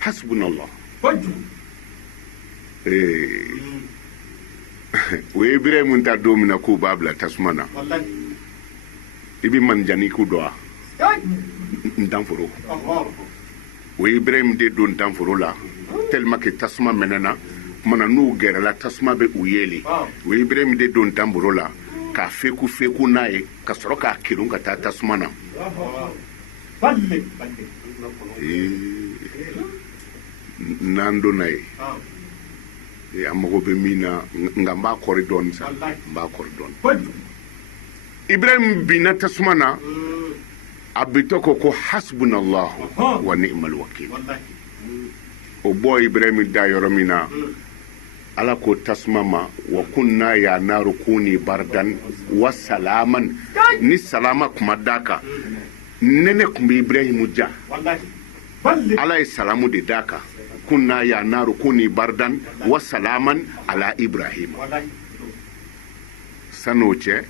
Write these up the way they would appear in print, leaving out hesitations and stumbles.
hasbunallah o ye Ibrahim ta don min na k'u b'a bila tasuma na i bɛ manjani ku dɔn wa ntanforo o ye Ibrahim de don ntanforo la tellement que tasuma mɛnɛna mana n'u gɛrɛla tasuma bɛ u yeeli o ye Ibrahim de don ntanforo la k'a feku n'a ye ka sɔrɔ k'a kerun ka taa tasuma na n'an donna ye an mago bɛ min na nka n b'a kɔri dɔɔni sa n b'a kɔri dɔɔni Ibrahim binna tasuma na a bitɔ ko hasbunallahu wa ni'mal wakil o bɔ Ibrahim da yɔrɔ min na ala ko tasuma ma wa kunna ya naru kuni bardan wa salaman ni salama kuma da kan nene kun bɛ Ibrahim ja ala ye salamu de da kan kunna ya naru kuni bardan wa salaman ala Ibrahim san'o cɛ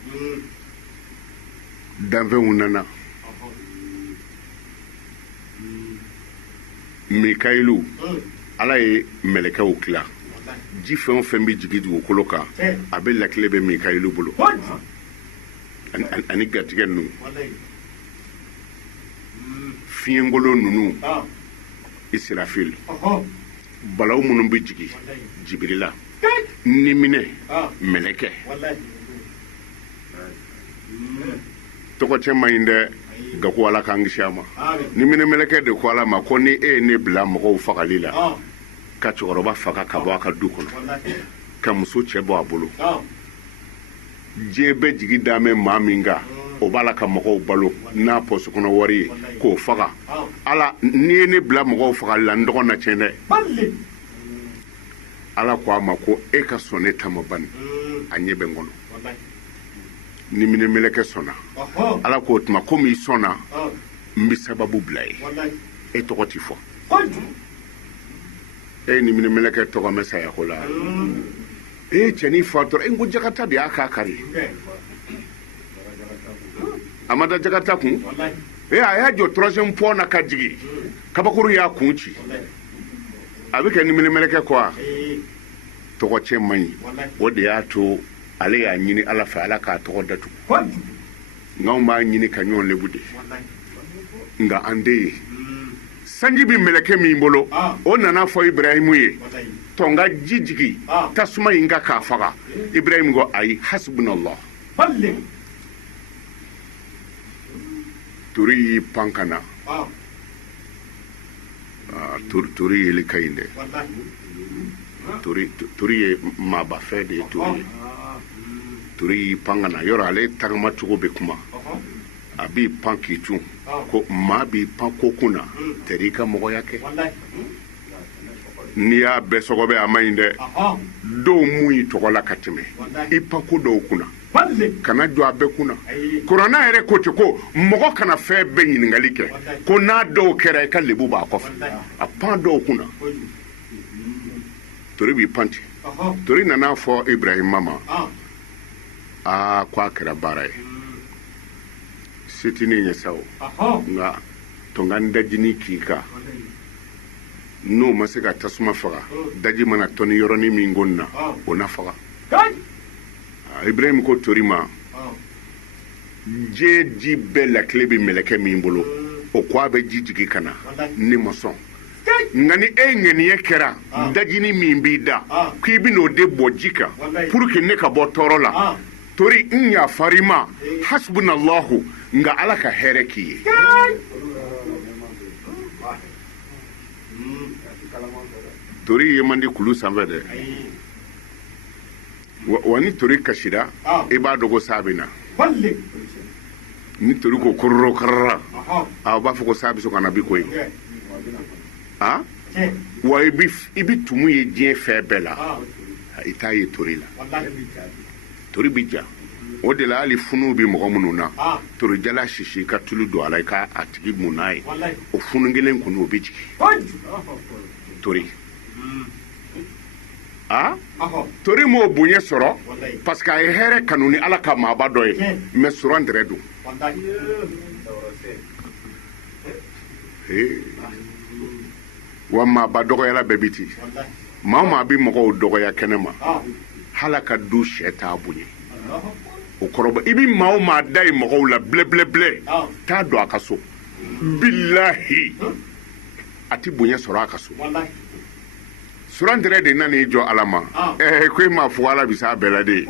danfɛnw nana Mikailu ala ye mɛlɛkɛw tila ji fɛn o fɛn bɛ jigi dugukolo kan a bɛ lakile bɛ Mikailu bolo ani gatigɛ ninnu fiɲɛngolo ninnu Israfil balaw minnu bɛ jigi Jibirila niminɛ mɛlɛkɛ tɔgɔ cɛ man ɲi dɛ nka ko ala k'an kisi a ma niminɛ mɛlɛkɛ de ko ala ma ko ni e ye ne bila mɔgɔw fagali la ka cɛkɔrɔba faga ka bɔ a ka du kɔnɔ ka muso cɛ bɔ a bolo diɲɛ bɛ jigi damɛ maa min kan o b'a la ka mɔgɔw balo n'a pɔsi kɔnɔ wari ye k'o faga ala n'i ye ne bila mɔgɔw fagali la n dɔgɔ na tiɲɛ dɛ ala ko a ma ko e ka sɔn ne ta ma bani a ɲɛ bɛ n kɔnɔ ni minɛ mɛlɛkɛ sɔnna ala k'o tuma komi i sɔnna n bɛ sababu bila ye e tɔgɔ tɛ fɔ e ni minɛ mɛlɛkɛ tɔgɔ mɛ saya ko la e cɛnin fatura e ko jakata de y'a k'a kari a ma da jakata kun a y'a jɔ troisième pont na ka jigin kabakuru y'a kun ci a bɛ kɛ ni minɛ mɛlɛkɛ kɔ wa tɔgɔ cɛ man ɲi o de y'a to ale y'a ɲini ala fɛ ala k'a tɔgɔ datugu nka b'a ɲini ka ɲɔgɔn lebu de nka an de ye sanji bɛ mɛlɛkɛ min bolo o nana fɔ Ibrahimu ye tɔnka ji jigi tasuma in ka k'a faga Ibrahimu ko ayi hasbunallah tori y'i pan ka na tori yeli ka ɲi dɛ tori ye maabafɛ de ye tori y'i pan ka na yɔrɔ ale tagama cogo bɛ kuma a b'i pan k'i cun ko maa b'i pan ko kun na tɛr'i ka mɔgɔya kɛ n'i y'a bɛɛ sɔgɔbɛ a ma ɲi dɛ dɔw mun y'i tɔgɔ la ka tɛmɛ i pan ko dɔw kunna kana jɔ a bɛɛ kunna kuranɛ yɛrɛ ko ten ko mɔgɔ kana fɛn bɛɛ ɲininkali kɛ ko n'a dɔw kɛra i ka lebu b'a kɔfɛ a pan dɔw kunna tori b'i pan ten tori nana fɔ Ibrahima ma ko a kɛra baara ye se tɛ ne ɲɛ sa o nka tɔnka n dajini k'i kan n'o ma se ka tasuma faga daji mana tɔni yɔrɔnin min ko na o na faga Ibrahim ko tori ma diɲɛ ji bɛɛ lakile bɛ mɛlɛkɛ min bolo o ko a bɛ ji jigi ka na ne ma sɔn nka ni e ŋaniya kɛra dajini min b'i da k'i bɛ n'o de bɔ ji kan pour que ne ka bɔ tɔɔrɔ la tori n yafari ma hasbunallahu nka ala ka hɛrɛ k'i ye tori ye man di kulu sanfɛ dɛ wa ni tori kasira i b'a dɔn ko sa bɛ na ni tori ko kororo karara a b'a fɔ ko sa bɛ sɔn ka na bi koyi wa i bɛ tumu ye diɲɛ fɛn bɛɛ la i t'a ye tori la tori bɛ ja o de la hali funu bɛ mɔgɔ minnu na torijala sisi ka tulu don a la i ka a tigi mun n'a ye o funu kelen kɔni o bɛ jigin tori tori m'o bonya sɔrɔ parce que a ye hɛrɛ kanu ni ala ka maaba dɔ ye mais sɔrɔ ndɛrɛ don wa maaba dɔgɔyala bɛɛ bi ten maa o maa bi mɔgɔw dɔgɔya kɛnɛ ma hala ka du sɛ t'a bonya o kɔrɔbɔ i bi maa o maa da ye mɔgɔw la bilɛbilɛbilɛ t'a don a ka so bilahi a ti bonya sɔrɔ a ka so surantɛrɛ de nana i jɔ ala ma ko e m'a fɔ ala bi s'a bɛɛ la de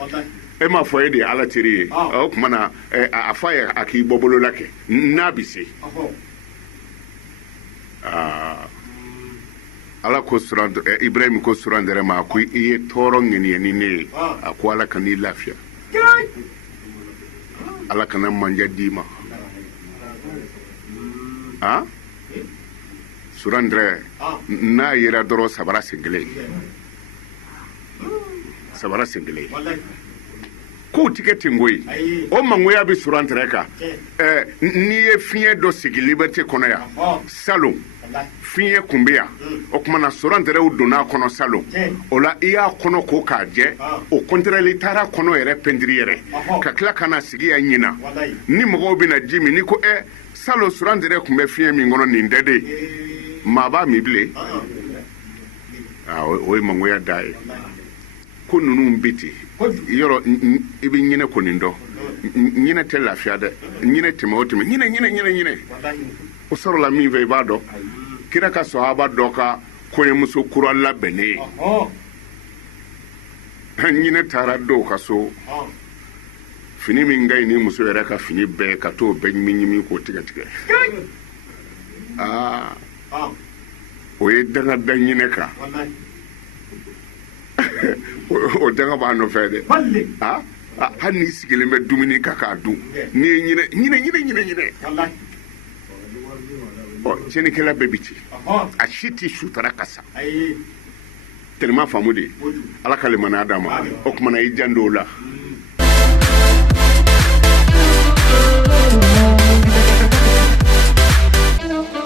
e m'a fɔ e de ye ala teri ye o tuma na a fɔ a ye a k'i bɔ bolola kɛ n'a bi se ala ko ibrahim ko surantɛrɛ ma a ko i ye tɔɔrɔ ŋɛniya ni ne ye a ko ala kan'i lafiya ala kana manja d'i ma surantɛrɛ n'a yera dɔrɔn sabara sen kelen kow tigɛ ten koyi o mangoya bɛ surantɛrɛ kan n'i ye fiɲɛ dɔ sigi liberté kɔnɔ yan salon fiɲɛ kun bɛ yan o tumana surantɛrɛw donn'a kɔnɔ salon o la i y'a kɔnɔ ko k'a jɛ o contraire taara kɔnɔ yɛrɛ pɛntiri yɛrɛ ka tila ka na sigi yan ɲina ni mɔgɔw bɛ na ji min ni ko salon surantɛrɛ kun bɛ fiɲɛ min kɔnɔ nin tɛ de maa b'a min bilen o ye mangoya da ye ko ninnu bɛ ten yɔrɔ i bɛ ɲinɛ ko nin dɔn ɲinɛ tɛ lafiya dɛ ɲinɛ tɛmɛ o tɛmɛ ɲinɛ o sɔrɔla min fɛ i b'a dɔn kira ka sahaba dɔ ka kɔɲɔmuso kura labɛnnen ye ɲinɛ taara dɔw ka so fini min ka ɲi ni muso yɛrɛ ka fini bɛɛ ka t'o bɛɛ ɲimi k'o tigɛ o ye dangada ɲinɛ kan o danga b'a nɔfɛ dɛ hali n'i sigilen bɛ dumuni kan k'a dun n'i ye ɲinɛ tiɲɛnikɛla bɛɛ bi ci a si t'i sutara ka sa tellement faamu de ala ka limaniya d'a ma o kumana i jan don o la Thank you.